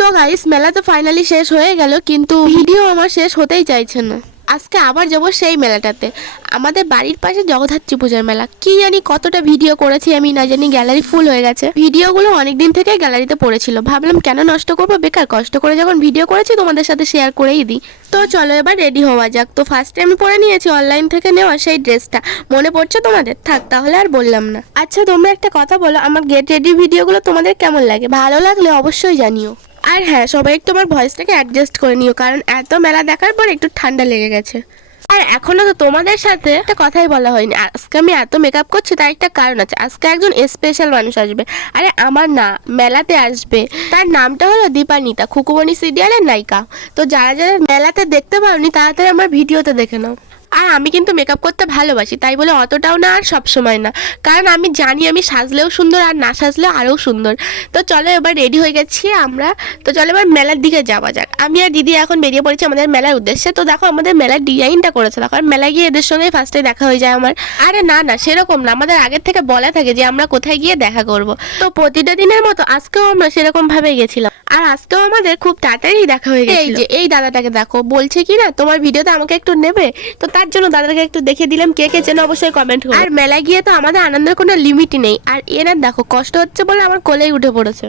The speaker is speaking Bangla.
তো গাইস, মেলা তো ফাইনালি শেষ হয়ে গেল, কিন্তু ভিডিও আমার শেষ হতেই চাইছে না। আজকে আবার যাবো সেই মেলাটাতে, আমাদের বাড়ির পাশে জগদ্ধাত্রী পূজার মেলা। কি জানি কতটা ভিডিও করেছি আমি, না জানি গ্যালারি ফুল হয়ে গেছে। ভিডিওগুলো অনেকদিন থেকে গ্যালারিতে পড়েছিল, ভাবলাম কেন নষ্ট করবো, বেকার কষ্ট করে যখন ভিডিও করেছি তোমাদের সাথে শেয়ার করেই দিই। তো চলো এবার রেডি হওয়া যাক। তো ফার্স্টে আমি পরে নিয়েছি অনলাইন থেকে নেওয়া সেই ড্রেসটা, মনে পড়ছে তোমাদের? থাক তাহলে আর বললাম না। আচ্ছা তোমরা একটা কথা বলো, আমার গেট রেডি ভিডিওগুলো তোমাদের কেমন লাগে? ভালো লাগলে অবশ্যই জানিও। আর হ্যাঁ, সবাই একটু আমার ভয়েসটাকে অ্যাডজাস্ট করে নিও, কারণ এত মেলা দেখার পর একটু ঠান্ডা লেগে গেছে। আর এখনো তো তোমাদের সাথে একটা কথাই বলা হয়নি, আজকে আমি এত মেকআপ করছি তার একটা কারণ আছে। আজকে একজন স্পেশাল মানুষ আসবে, আরে আমার না, মেলাতে আসবে। তার নামটা হলো দীপানিতা, খুকুমণি সিরিয়ালের নায়িকা। তো যারা যারা মেলাতে দেখতে পাওনি তাড়াতাড়ি আমার ভিডিওতে দেখে নাও। আর আমি কিন্তু মেকআপ করতে ভালোবাসি, তাই বলে অতটাও না আর সব সময় না, কারণ আমি জানি আমি সাজলেও সুন্দর আর না সাজলেও আরও সুন্দর। তো চলো এবার রেডি হয়ে গেছি আমরা, তো চলো এবার মেলার দিকে যাওয়া যাক। আমি আর দিদি এখন বেরিয়ে পড়েছি আমাদের মেলার উদ্দেশ্যে। তো দেখো আমাদের মেলার ডিজাইনটা করেছে দেখো, আর মেলায় গিয়ে এদের সঙ্গে ফার্স্টে দেখা হয়ে যায় আমার। আরে না না, সেরকম না, আমাদের আগের থেকে বলা থাকে যে আমরা কোথায় গিয়ে দেখা করব। তো প্রতিটা দিনের মতো আজকেও আমরা সেরকম ভাবে গেছিলাম, আর আজকেও আমাদের খুব তাড়াতাড়ি দেখা হয়ে গেছে। এই যে এই দাদাটাকে দেখো, বলছে কি না তোমার ভিডিওতে আমাকে একটু নেবে, তো তার জন্য দাদাকে একটু দেখে দিলাম। কে কে চেনো অবশ্যই কমেন্ট করো। আর মেলায় গিয়ে তো আমাদের আনন্দের কোনো লিমিটই নেই। আর এনার দেখো কষ্ট হচ্ছে বলে আমার কোলেই উঠে পড়েছে।